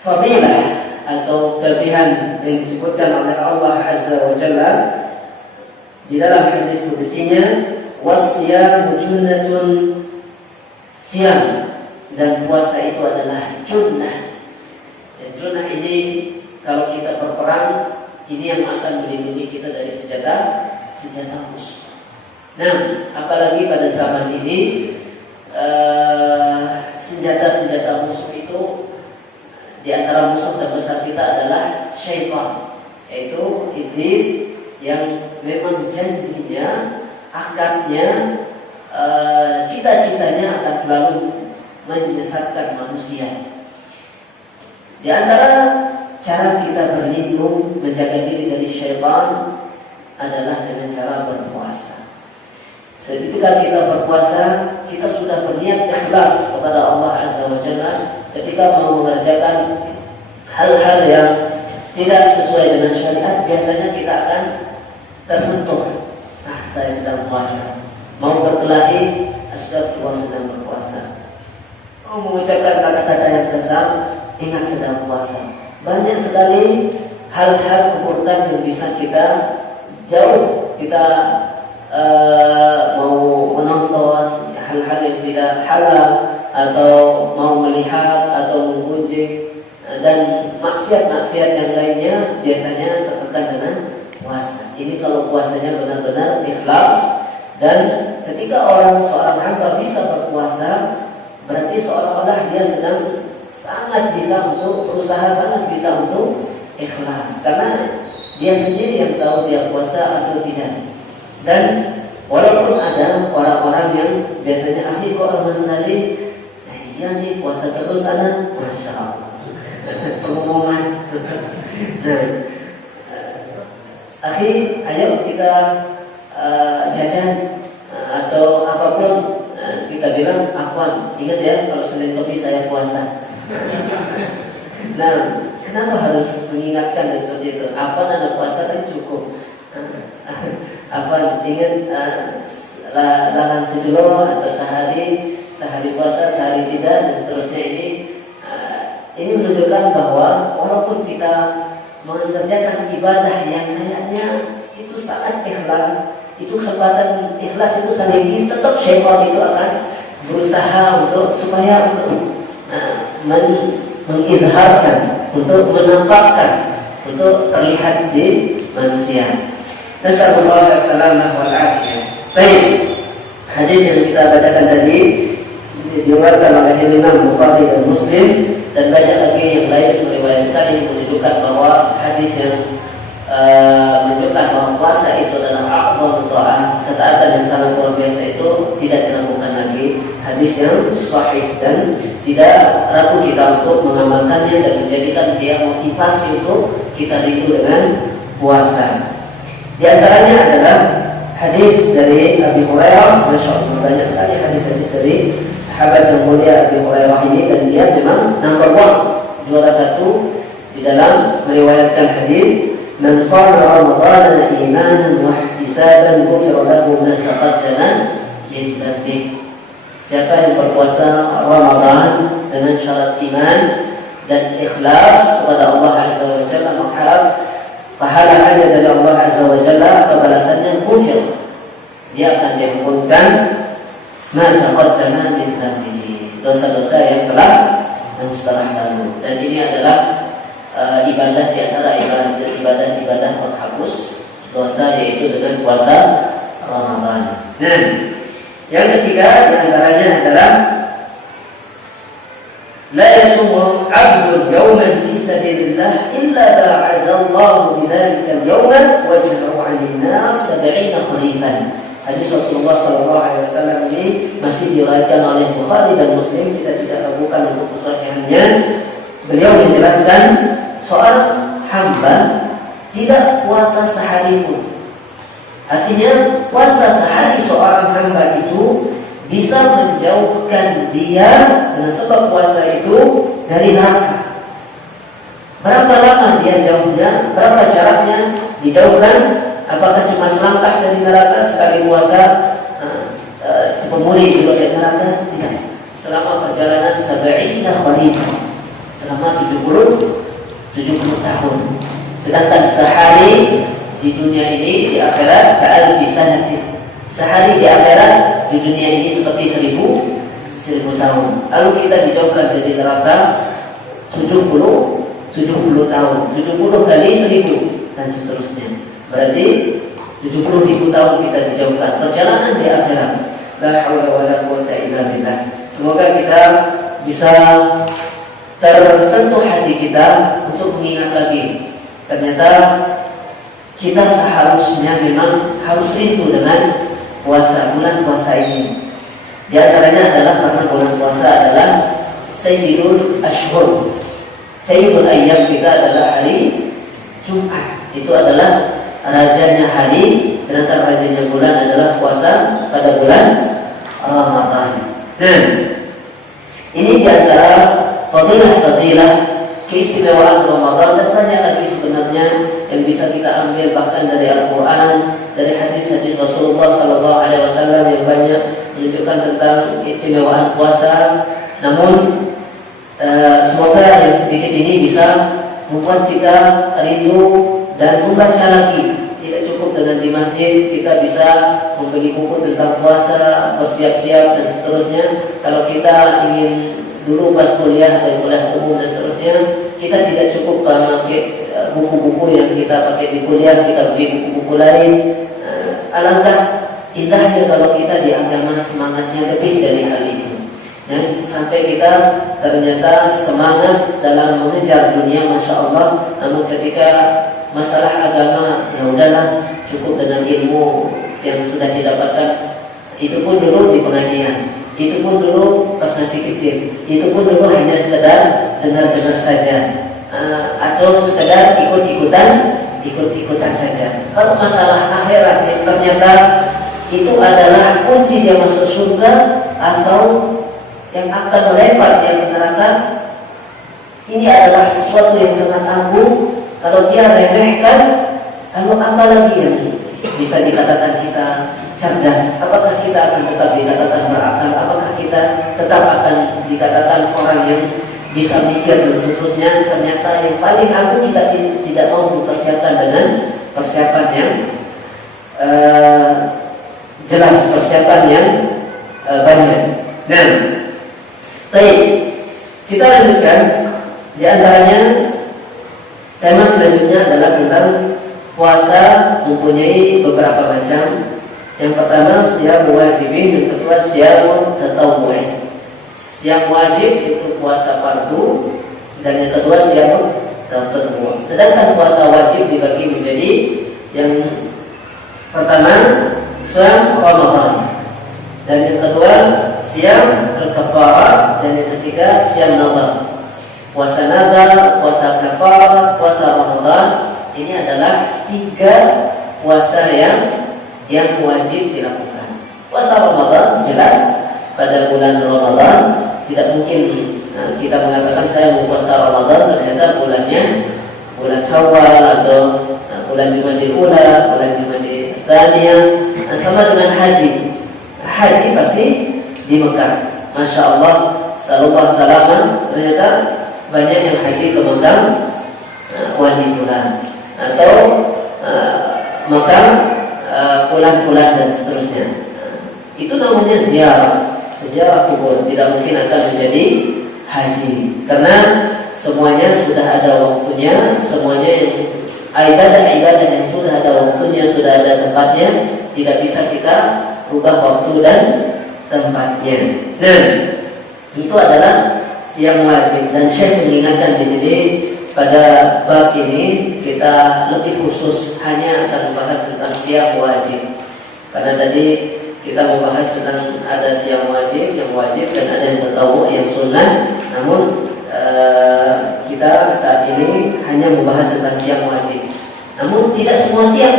fadilah atau kelebihan yang disebutkan oleh Allah Azza wa Jalla di dalam hadis kudusinya, wasiyam junnatun, siam dan puasa itu adalah junnah. Dan junnah ini kalau kita berperang, ini yang akan melindungi kita dari senjata musuh. Nah, apalagi pada zaman ini senjata musuh itu, di antara musuh terbesar kita adalah syaitan, yaitu iblis yang memang janjinya, akadnya, cita-citanya akan selalu menyesatkan manusia. Di antara cara kita berlindung, menjaga diri dari syaitan adalah dengan cara berpuasa. Ketika kita berpuasa, kita sudah berniat ikhlas kepada Allah Azza wa Jalla ketika mau mengerjakan hal-hal yang tidak sesuai dengan syariat. Biasanya kita akan tersentuh, saya sedang puasa. Mau berkelahi, astagfirullah, sedang berpuasa. Mau mengucapkan kata-kata yang kesal, ingat sedang puasa. Banyak sekali hal-hal keburukan yang bisa kita jauh. Kita mau menonton hal-hal yang tidak halal, atau mau melihat atau menggunjing dan maksiat-maksiat yang lainnya, biasanya tertekan dengan puasa. Ini kalau puasanya benar-benar ikhlas. Dan ketika seorang hamba bisa berpuasa, berarti seolah-olah dia sedang sangat bisa untuk berusaha, sangat bisa untuk ikhlas, karena dia sendiri yang tahu dia puasa atau tidak. Dan walaupun ada orang-orang yang biasanya kok Ramadan tadi, iya nih puasa terus sana, masya Allah, pengumuman. Nah, ayo kita jajan atau apapun, kita bilang afwan, ingat ya kalau Senin Kamis saya puasa. Nah, kenapa harus mengingatkan seperti itu? Apa ada puasa kan cukup. Apa ingat lahan sejolo atau sehari puasa, sehari tidak, dan seterusnya. Ini menunjukkan bahwa walaupun kita mengerjakan ibadah yang kayaknya itu sangat ikhlas, itu kesempatan ikhlas itu saling, tetap syaitan itu akan berusaha untuk supaya mengizharkan, untuk menampakkan, untuk terlihat di manusia. Nasallallahu alaihi wal afiyah. Baik, hadis yang kita bacakan tadi diriwayatkan oleh Imam Bukhari dan Muslim, dan banyak lagi yang lain meriwayatkan yang menunjukkan bahwa hadis yang menunjukkan bahwa puasa itu adalah a'dhamu ta'ah, ketaatan yang sangat luar biasa itu tidak diragukan lagi. Hadis yang sahih dan tidak ragu kita untuk mengamalkannya dan menjadikan dia motivasi untuk kita rindu dengan puasa. Di antaranya adalah hadis dari Abi Hurairah. Masya Allah, banyak sekali hadis-hadis dari sahabat yang mulia Abi Hurairah ini, dan dia memang number one, juara satu di dalam meriwayatkan hadis. Man shama Ramadan imanan wa ihtisaban ghufira lahu ma taqaddama min dhanbihi. Siapa yang berpuasa Ramadan dengan syarat iman dan ikhlas kepada Allah Azza wa Jalla, mengharap pahala hanya dari Allah Azza wa Jalla, kebalasannya ghufir, dia akan diampunkan ma taqaddama min dhanbihi, dosa-dosa yang telah lalu. Dan ini adalah ibadah di antara ibadah penghapus dosa, yaitu dengan puasa Ramadan. Nah, yang ketiga di antaranya adalah la yasumu 'abdun yawman fi sabilillah illa ba'adallahu bidzalika al-yawma wajhahu 'anil nas 70 kharifan. Hadis Rasulullah SAW ini masih diriwayatkan oleh Bukhari dan Muslim. Kita tidak ragukan untuk kesahihannya. Beliau menjelaskan soal hamba tidak puasa sehari pun. Artinya puasa sehari seorang hamba itu bisa menjauhkan dia dengan sebab puasa itu dari neraka. Berapa lama dia jauhnya? Berapa jaraknya dijauhkan? Apakah cuma selangkah dari neraka sekali puasa pemuli juga dari neraka? Tidak. Selama perjalanan 70 kharifan, selama 70 tahun. Sedangkan sehari di dunia ini, di akhirat ka'alfi sanatin. Sehari di akhirat di dunia ini seperti 1000 tahun. Lalu kita dijauhkan dari neraka 70 tahun. 70 kali 1000 dan seterusnya. Berarti 70.000 tahun kita dijauhkan. Perjalanan di akhirat. La haula wala quwwata illa billah. Semoga kita bisa tersentuh hati kita untuk mengingat lagi. Ternyata kita seharusnya memang harus rindu dengan bulan puasa ini. Di antaranya adalah karena bulan puasa adalah Sayyidul Ashhur. Sayyidul Ayyam kita adalah hari Jumat. Itu adalah rajanya hari, sedangkan rajanya bulan adalah puasa pada bulan Ramadan. Nah, ini diantara fadilah-fadilah keistimewaan Ramadan, dan banyak lagi sebenarnya yang bisa kita ambil bahkan dari Al-Quran, dari hadis-hadis Rasulullah SAW yang banyak menunjukkan tentang keistimewaan puasa. Namun semoga yang sedikit ini bisa membuat kita rindu dan membaca lagi. Tidak cukup dengan di masjid, kita bisa membeli buku tentang puasa, bersiap-siap dan seterusnya. Kalau kita ingin dulu pas kuliah atau kuliah umum dan seterusnya, kita tidak cukup pakai buku-buku yang kita pakai di kuliah, kita beli buku-buku lain. Alangkah indahnya kalau kita di agama semangatnya lebih dari hal itu. Sampai kita ternyata semangat dalam mengejar dunia, masya Allah. Namun ketika masalah agama, ya udahlah, cukup dengan ilmu yang sudah didapatkan. Itu pun dulu di pengajian, itu pun dulu pas masih kecil, itu pun dulu hanya sekedar dengar-dengar saja, atau sekedar ikut-ikutan saja. Kalau masalah akhirat yang ternyata itu adalah kunci dia masuk surga atau yang akan melempar dia ke neraka, ini adalah sesuatu yang sangat agung. Kalau dia remehkan, lalu apa lagi yang bisa dikatakan kita cerdas? Apakah kita akan tetap dikatakan berakal? Apakah kita tetap akan dikatakan orang yang bisa mikir dan seterusnya? Ternyata yang paling agung kita tidak mau mempersiapkan dengan persiapan yang jelas, persiapan yang banyak. Nah, baik, kita lanjutkan. Di antaranya tema selanjutnya adalah tentang puasa mempunyai beberapa macam. Yang pertama siyam wajibin, yang kedua siyam tatawwu'i. Siyam wajib itu puasa fardu, dan yang kedua siyam tatawwu'. Sedangkan puasa wajib dibagi menjadi yang pertama siyam Ramadan, dan yang kedua siyam al-kafarah, dan yang ketiga siyam nazar. Puasa nazar, puasa kafarah, puasa Ramadan, ini adalah 3 puasa yang wajib dilakukan. Puasa Ramadan jelas pada bulan Ramadan tidak mungkin kita mengatakan saya mau puasa Ramadan ternyata bulannya bulan Syawal atau bulan Jumadil Ula, bulan Jumadil Tsaniyah. Sama dengan haji. Haji pasti di Mekah. Masya Allah, sallallahu alaihi wasallam, ternyata banyak yang haji ke Mekah wadi fulan atau Mekah fulan-fulan dan seterusnya. Itu namanya ziarah kubur. Tidak mungkin akan menjadi haji karena semuanya sudah ada waktunya. Semuanya yang ibadah-ibadah yang sudah ada waktunya, sudah ada tempatnya, tidak bisa kita rubah waktu dan tempatnya. Nah, itu adalah yang wajib, dan Syekh mengingatkan di sini pada bab ini kita lebih khusus hanya akan membahas tentang siam wajib. Karena tadi kita membahas tentang ada siam wajib, yang wajib dan ada yang tatawwu, yang sunnah. Namun kita saat ini hanya membahas tentang siam wajib. Namun tidak semua siam,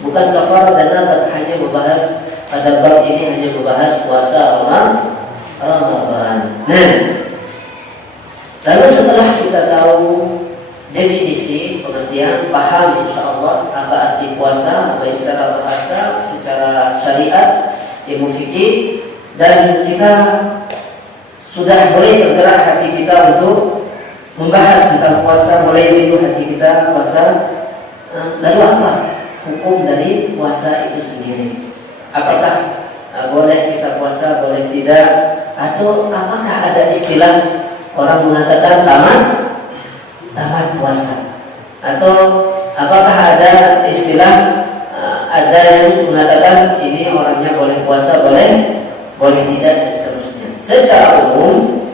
bukan kafar dan nazar, hanya membahas pada bab ini hanya membahas puasa Ramadan. Nah, lalu setelah kita tahu definisi, pengertian, paham insyaallah apa arti puasa, baik secara bahasa, secara syariat, ilmu fikih, dan kita sudah boleh bergerak hati kita untuk membahas tentang puasa, mulai rindu hati kita puasa. Lalu apa hukum dari puasa itu sendiri? Apakah boleh kita puasa, boleh tidak? Atau apakah ada istilah orang mengatakan tamat puasa? Atau apakah ada istilah ada yang mengatakan ini orangnya boleh puasa, boleh tidak, dan seterusnya. Secara umum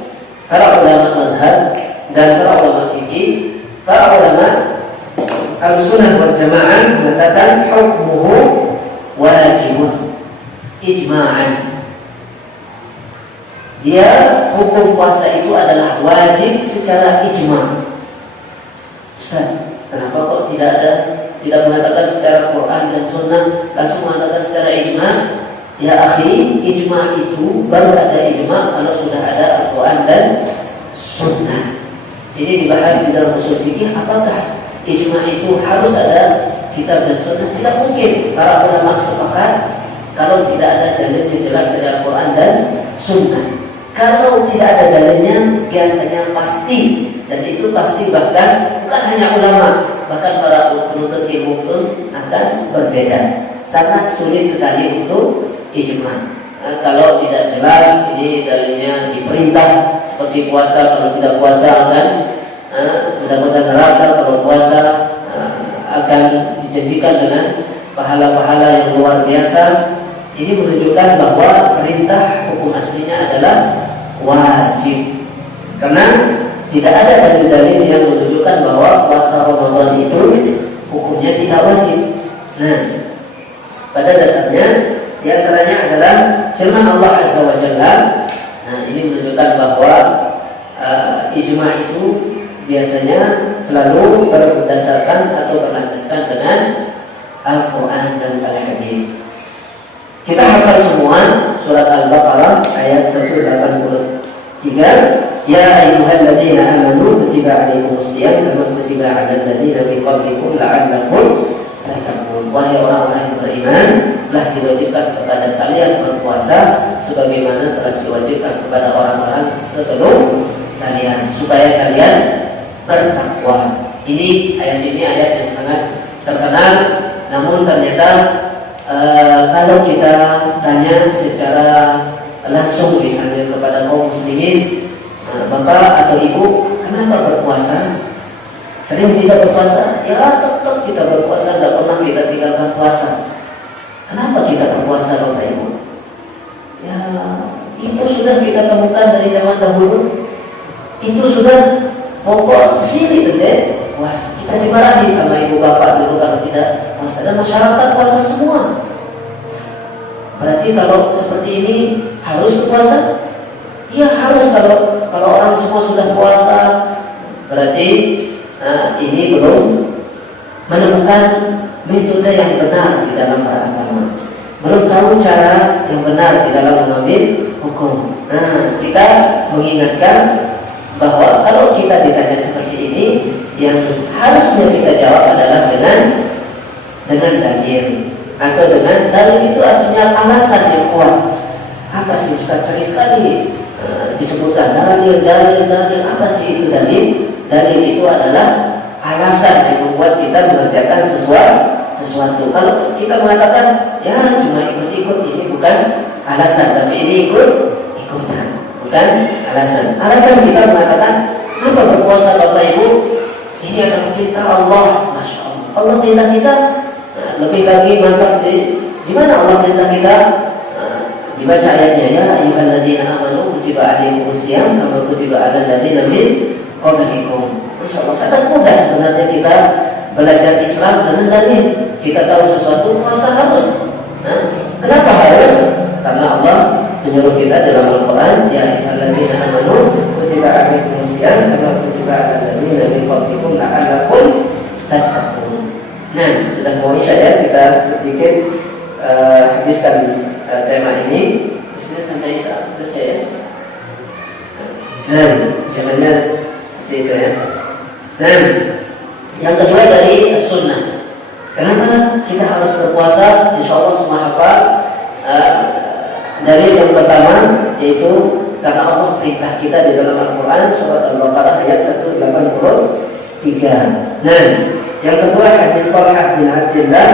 para ulama mazhab dan para ulama fikih, para ulama al-sunnah wal jamaah mengatakan hukmuhu wajibun ijma'an. Dia hukum puasa itu adalah wajib secara ijma'. Ustaz, kenapa kok tidak mengatakan secara Quran dan Sunnah, langsung mengatakan secara ijma'? Ya akhi, ijma' itu baru ada ijma' kalau sudah ada Al-Quran dan Sunnah. Ini dibahas di dalam usul fikih. Apakah ijma' itu harus ada kitab dan Sunnah? Tidak mungkin. Para ulama sepakat kalau tidak ada dalil yang jelas dari Al-Quran dan Sunnah. Kalau tidak ada dalilnya, biasanya pasti, dan itu pasti bahkan bukan hanya ulama, bahkan para penuntut ilmu pun akan berbeda. Sangat sulit sekali untuk ijma'. Kalau tidak jelas, ini dalilnya diperintah seperti puasa, kalau tidak puasa akan mendapatkan neraka, kalau puasa akan dijanjikan dengan pahala-pahala yang luar biasa. Ini menunjukkan bahwa perintah hukum aslinya adalah wajib. Karena tidak ada dalil-dalil yang menunjukkan bahwa puasa Ramadan itu hukumnya tidak wajib. Nah, pada dasarnya di antaranya adalah firman Allah Azza wa Jalla. Nah, ini menunjukkan bahwa ijma' itu biasanya selalu berdasarkan atau berlandaskan dengan Al-Quran dan Al-Hadis. Kita hafal semua surat Al-Baqarah ayat 183. Ya ayyuhalladzina amanu kutiba 'alaikumus shiyam kama kutiba 'alal ladzina min qablikum la'allakum tattaqun. Wahai orang-orang yang beriman, telah diwajibkan kepada kalian berpuasa sebagaimana telah diwajibkan kepada orang-orang sebelum kalian, supaya kalian bertakwa. Ini ayat yang sangat terkenal, namun ternyata kalau kita tanya secara langsung misalnya kepada kaum muslimin, bapak atau ibu, kenapa berpuasa? Sering tidak berpuasa? Ya tetap kita berpuasa, tidak pernah kita tinggalkan puasa. Kenapa kita berpuasa bapak ibu? Ya itu sudah kita temukan dari zaman dahulu. Itu sudah pokok sini gede. Puasa. Kita dimarahi sama ibu bapak dulu kalau tidak puasa, dan masyarakat puasa semua. Berarti kalau seperti ini harus puasa? Iya harus. Kalau orang semua sudah puasa, berarti ini belum menemukan metode yang benar di dalam beragama, belum tahu cara yang benar di dalam mengambil hukum. Nah, kita mengingatkan bahwa kalau kita ditanya seperti ini, yang harusnya kita jawab adalah dengan dalil, atau dengan dalil itu artinya alasan yang kuat. Apa sih Ustaz? Sering sekali disebutkan dalil. Apa sih itu dalil? Dalil itu adalah alasan yang membuat kita mengerjakan sesuatu. Kalau kita mengatakan ya cuma ikut-ikut, ini bukan alasan, tapi ini ikutan, bukan alasan. Alasan kita mengatakan apa berpuasa Bapak Ibu? Ini adalah perintah Allah, masya Allah. Allah perintah kita, lebih lagi mantap di mana Allah perintah kita? Dibaca ayatnya, ya ayyuhalladzina amanu kutiba 'alaikumus shiyam kama kutiba 'alal ladzina min qablikum. Masya Allah, sangat mudah sebenarnya kita belajar Islam dengan dalil. Kita tahu sesuatu, masa harus. Nah, kenapa harus? Karena Allah menyuruh kita dalam Al-Quran, ya ayyuhalladzina amanu kutiba alaikumus syiyam kama kutiba alal ladzina min qablikum la'allakum tattaqun. Nah, sudah mau isya ya, kita sedikit habiskan tema ini. Sudah sampai isya, selesai ya. Nah, jawabannya seperti itu ya. Nah, yang kedua dari sunnah. Kenapa kita harus berpuasa? Insya Allah semua hafal. Dari yang pertama yaitu karena Allah perintah kita di dalam Al-Quran surat Al-Baqarah ayat 183. Nah, yang kedua hadis Talhah bin Abdullah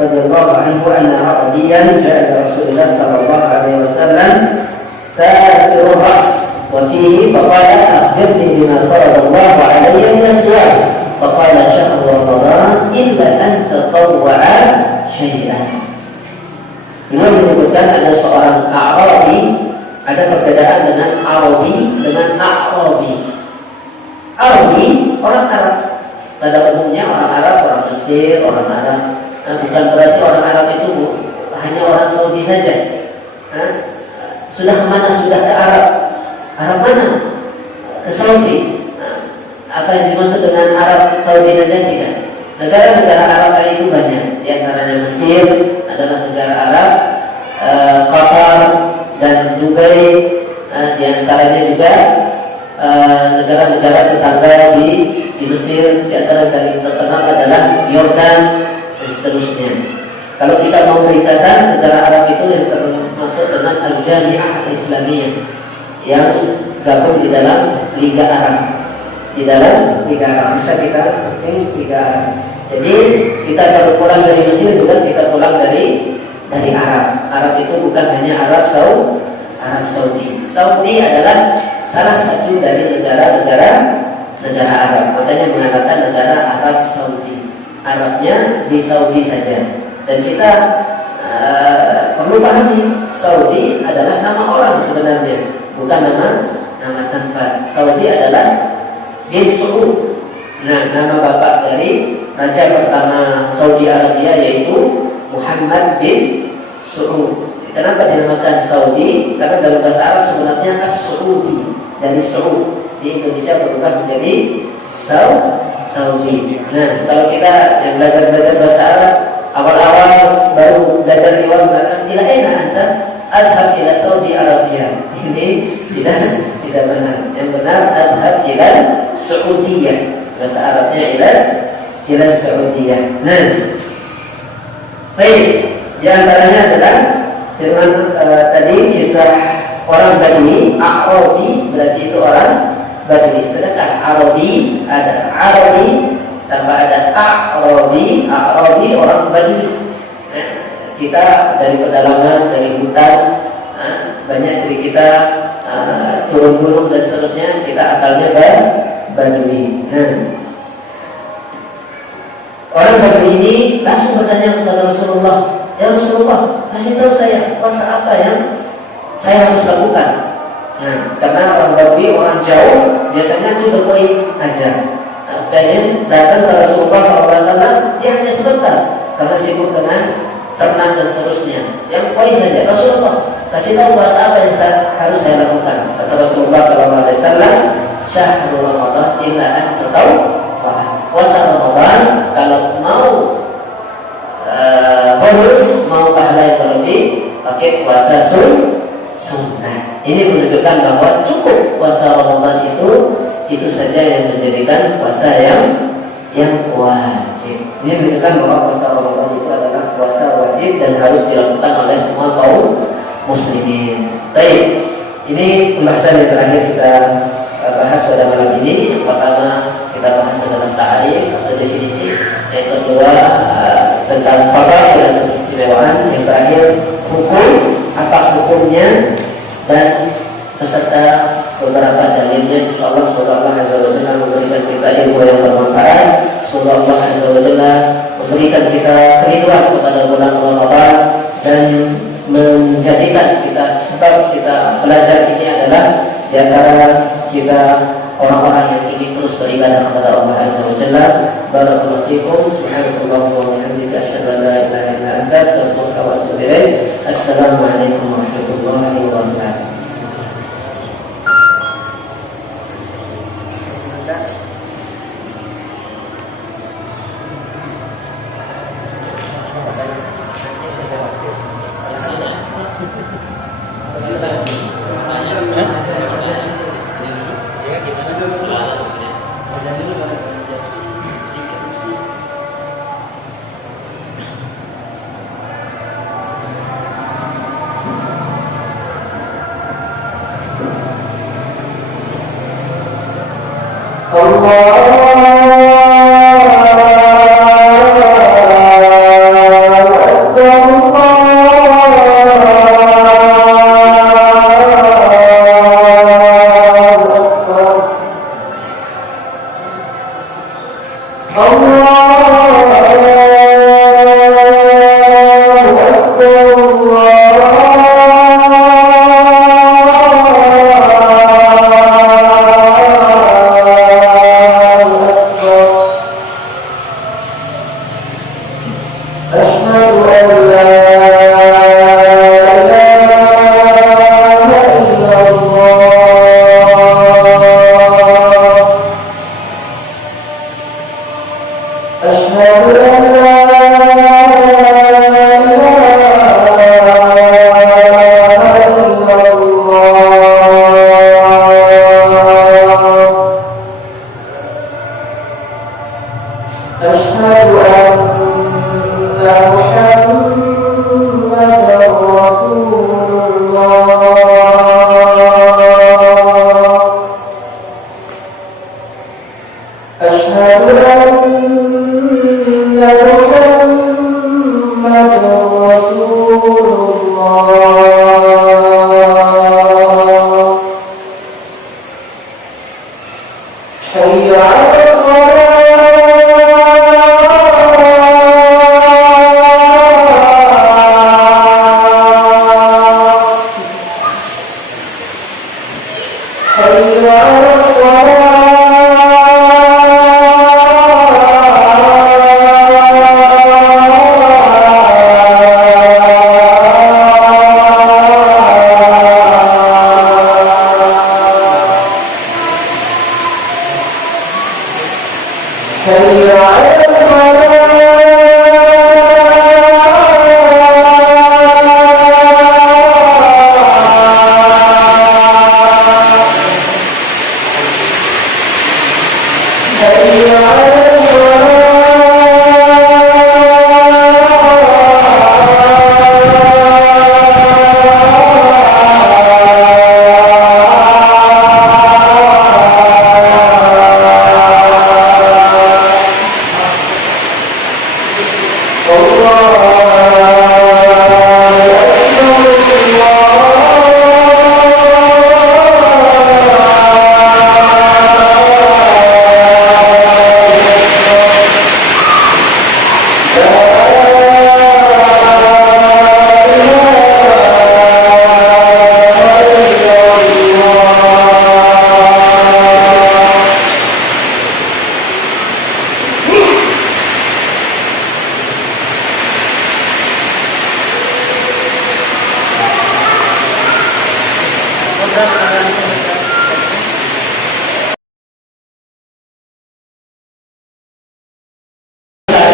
radhiyallahu anhu anna Arabiyan ja'a Rasulullah sallallahu alaihi wasallam sa'irul ras wa fihi faqala akhbirni bima faradallahu alayya min as-siyam faqala syahru ramadan illa an tatawwa'a syai'an. Beliau menyebutkan ada seorang Arabi, ada perbedaan dengan Arabi dengan Arabi. Arabi orang Arab, pada umumnya orang Arab, orang Mesir, orang Arab. Nah, bukan berarti orang Arab itu hanya orang Saudi saja. Nah, sudah kemana? Sudah ke Arab. Arab mana? Ke Saudi. Nah, apa yang dimaksud dengan Arab Saudi saja tidak? Negara-negara Arab itu banyak. Di antaranya Mesir adalah negara Arab, Qatar dan Dubai, di antaranya juga negara-negara tetangga di Mesir. Di antara yang terkenal adalah Yordan dan seterusnya. Kalau kita mau ringkasan, negara Arab itu yang termasuk dengan Al-Jami'ah Al-Islamiyah yang gabung di dalam Liga Arab. Di dalam Liga Arab bisa kita searching Liga Arab. Jadi kita kalau pulang dari Mesir juga kita pulang dari Arab. Arab itu bukan hanya Arab Saudi. Saudi adalah salah satu dari negara Arab. Makanya mengatakan negara Arab Saudi. Arabnya di Saudi saja. Dan kita perlu pahami, Saudi adalah nama orang sebenarnya, bukan nama tempat. Saudi adalah bin Saud. Nah, nama bapak dari raja pertama Saudi Arabia yaitu Muhammad bin Saud. Kenapa dinamakan Saudi? Karena dalam bahasa Arab sebenarnya As-Saudi, dari Saud. Di Indonesia berubah menjadi Saudi. Nah, kalau kita yang belajar bahasa Arab awal-awal baru belajar riwayat mengatakan tidak enak anta adhab ila Saudi Arabia. Ini tidak benar. Yang benar adhab ila Saudiyah. Bahasa Arabnya ila Saudiyah. Nah, baik. Di antaranya adalah firman tadi kisah orang Badui, Arabi berarti itu orang Badui. Sedangkan Arabi ada Arabi tanpa ada Arabi orang Badui. Nah, kita dari pedalaman, dari hutan, banyak dari kita turun gunung dan seterusnya, kita asalnya Badui. Nah, orang Badui ini langsung bertanya kepada Rasulullah, ya Rasulullah, kasih tahu saya puasa apa yang saya harus lakukan. Nah, karena orang Badui, orang jauh, biasanya itu berpoin aja. Dan datang ke Rasulullah SAW, dia hanya sebentar karena sibuk dengan ternak dan seterusnya. Yang poin saja, Rasulullah, kasih tahu puasa apa yang harus saya lakukan. Kata Rasulullah SAW, syahrul Ramadan illa an tatawwa. Puasa Ramadan kalau mau bonus, mau pahala yang berlebih, pakai puasa sunnah. Ini menunjukkan bahwa cukup puasa Ramadan itu saja yang menjadikan puasa yang wajib. Ini menunjukkan bahwa puasa Ramadan itu adalah puasa wajib dan harus dilakukan oleh semua kaum muslimin. Baik, ini pembahasan yang terakhir kita bahas pada malam ini. Yang pertama kita bahas tentang ta'rif atau definisi. Yang kedua tentang fadha'il dan keistimewaan. Yang terakhir hukum, apa hukumnya, dan beserta beberapa dalilnya. Insyaallah semoga Allah Azza wa Jalla memberikan kita ilmu yang bermanfaat. Semoga Allah Azza wa Jalla memberikan kita kerinduan kepada bulan Ramadan dan menjadikan kita, sebab kita belajar ini adalah di antara kita orang-orang yang ingin terus beribadah kepada Allah Azza wa Jalla. Barakallahu fikum. Subhanakallahumma wa bihamdika asyhadu an la ilaha illa anta astaghfiruka wa atubu ilaik. Assalamualaikum warahmatullahi wabarakatuh.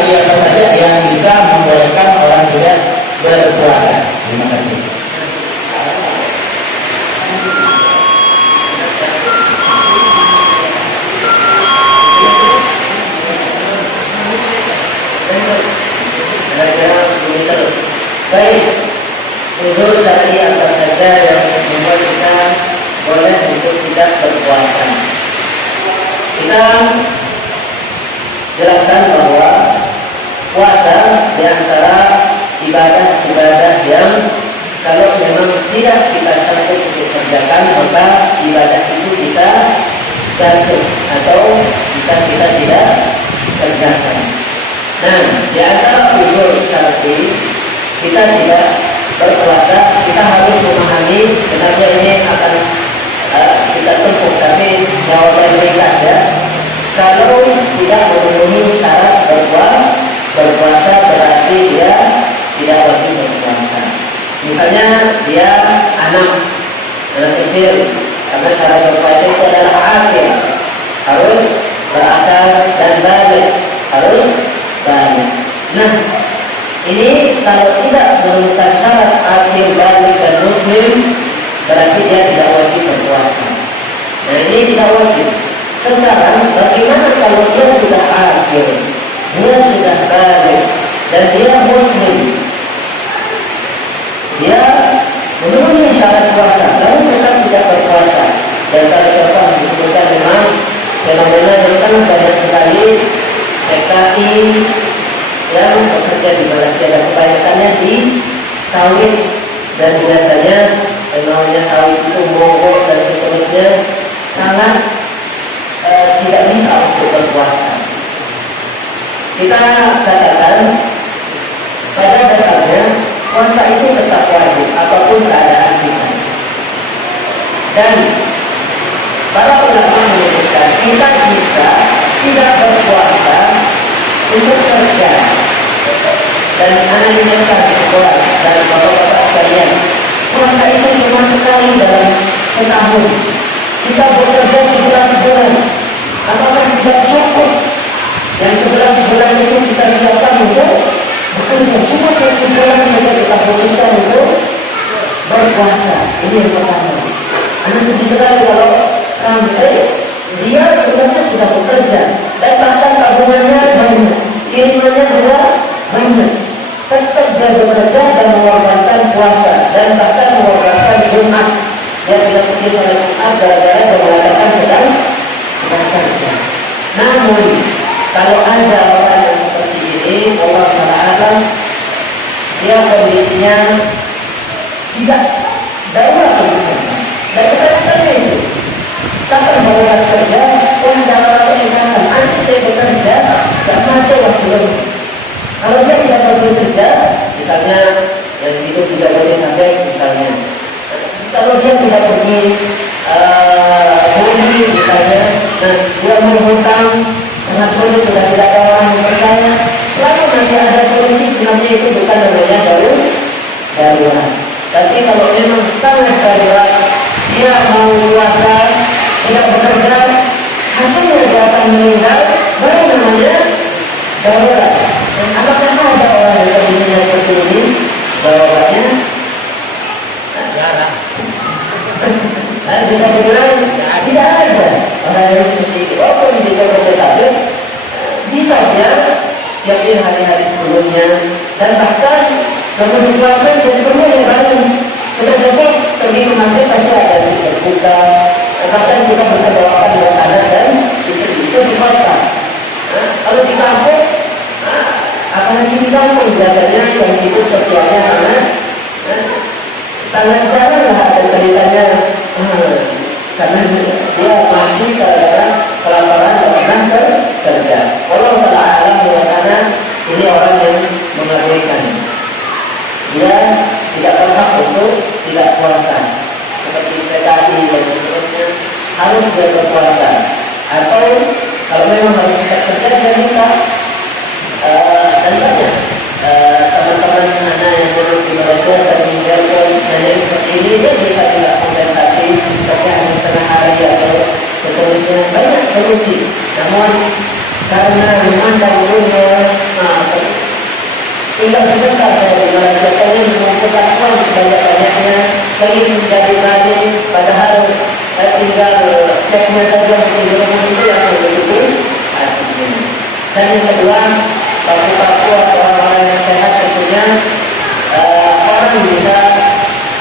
Siapa saja yang bisa membolehkan orang tidak berpuasa. Terima kasih. Baik, uzur syar'i apa saja yang membuat kita boleh untuk tidak berpuasa. Kita jelaskan bahwa puasa di antara ibadah-ibadah yang kalau memang tidak kita sanggup untuk kerjakan, maka ibadah itu bisa jatuh atau bisa kita tidak kerjakan. Nah, di antara uzur syar'i kita tidak berpuasa, kita harus memahami sebenarnya ini akan kita tempuh, tapi jawaban ringkas ya. tidak memenuhi syarat berpuasa berarti dia tidak wajib berpuasa. Misalnya dia anak kecil, karena syarat berpuasa itu adalah akil, harus berakal dan balik, harus balik. Nah, ini kalau tidak memenuhi syarat akil, balik dan muslim, berarti dia tidak wajib berpuasa. Nah, ini tidak wajib. Sekarang bagaimana kalau dia sudah akil, dia sudah balik dan dia muslim, dia memenuhi syarat puasa, lalu tetap tidak berpuasa. Dan kalau contoh disebutkan memang fenomena yang sangat banyak sekali PKI yang bekerja di Malaysia, dan kebanyakannya di sawit, dan biasanya namanya sawit itu mogok dan seterusnya, sangat tidak bisa untuk berpuasa. Kita katakan pada dasarnya puasa itu tetap wajib apapun keadaan kita. Dan para ulama menyebutkan kita bisa tidak berpuasa untuk kerja. Dan anak ingatkan sekolah dan bapak-bapak sekalian, puasa itu cuma sekali dalam setahun. Kita bekerja 11 bulan, apakah tidak cukup yang 11 bulan itu kita siapkan untuk bekerja? Cuma 1 bulan saja kita fokuskan untuk berpuasa. Ini yang pertama. Anda sedih sekali kalau sampai dia sebenarnya sudah bekerja dan bahkan tabungannya banyak, kirimannya juga banyak, tetap dia bekerja dan mengorbankan puasa dan bahkan mengorbankan Jumat. Dia tidak pergi sholat Jumat gara-gara dia mengatakan sedang kerja. Namun kalau ada orang yang seperti ini, Allah Taala, dia kondisinya tidak darurat bekerja. Dan kita tanya itu, kapan darurat kerja? Orang darurat mengatakan, nanti saya bekerja, tidak mati waktu itu. Kalau dia tidak pergi kerja, misalnya yang itu tidak boleh sampai misalnya. Kalau dia tidak pergi beli misalnya, nah dia menghutang, sangat sulit, sudah tidak ada orang yang percaya. Selalu masih ada solusi, sebenarnya itu bukan namanya darurat. Tapi kalau memang sangat darurat, dia mau puasa, tidak bekerja, hasilnya dia akan meninggal, baru namanya darurat. Apakah ada orang yang kondisinya seperti ini? Jawabannya jarang. Bisa dibilang tidak ada orang yang seperti itu. Walaupun bisa berdekat, bisa dia siapin hari-hari sebelumnya, dan bahkan kalau puasa jadi perlu yang baru. Kita besok pergi ke masjid pasti ada di terbuka. Bahkan kita bisa bawakan makanan dan itu di kota. Kalau di kampung, apalagi di kampung biasanya yang hidup sosialnya sangat jarang lah ada ceritanya. Karena dia masih gara-gara kelaparan dan pernah kerja. Kalau salah alam mengatakan ini orang yang mengabaikan, dia tidak berhak untuk tidak puasa, seperti PKI dan seterusnya, harus dia berpuasa. Atau kalau memang harus tidak kerja, dia bisa. Dan banyak teman-teman anak yang dulu di Malaysia dan di Melbourne dan yang seperti ini, dia bisa tidak kompensasi kerja hanya setengah hari atau seterusnya. Banyak solusi. Namun karena memandang dunia tinggal sebentar dari Malaysia, kalian mengumpulkan uang sebanyak-banyaknya, kalian menjadi mati, padahal tinggal ceknya saja untuk itu yang begitu hasilnya. Dan yang kedua, paku-paku atau orang-orang yang sehat tentunya orang bisa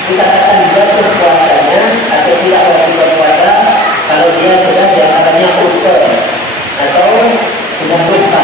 dikatakan jatuh puasanya atau tidak wajib berpuasa kalau dia sudah diantaranya ulcer atau sudah lupa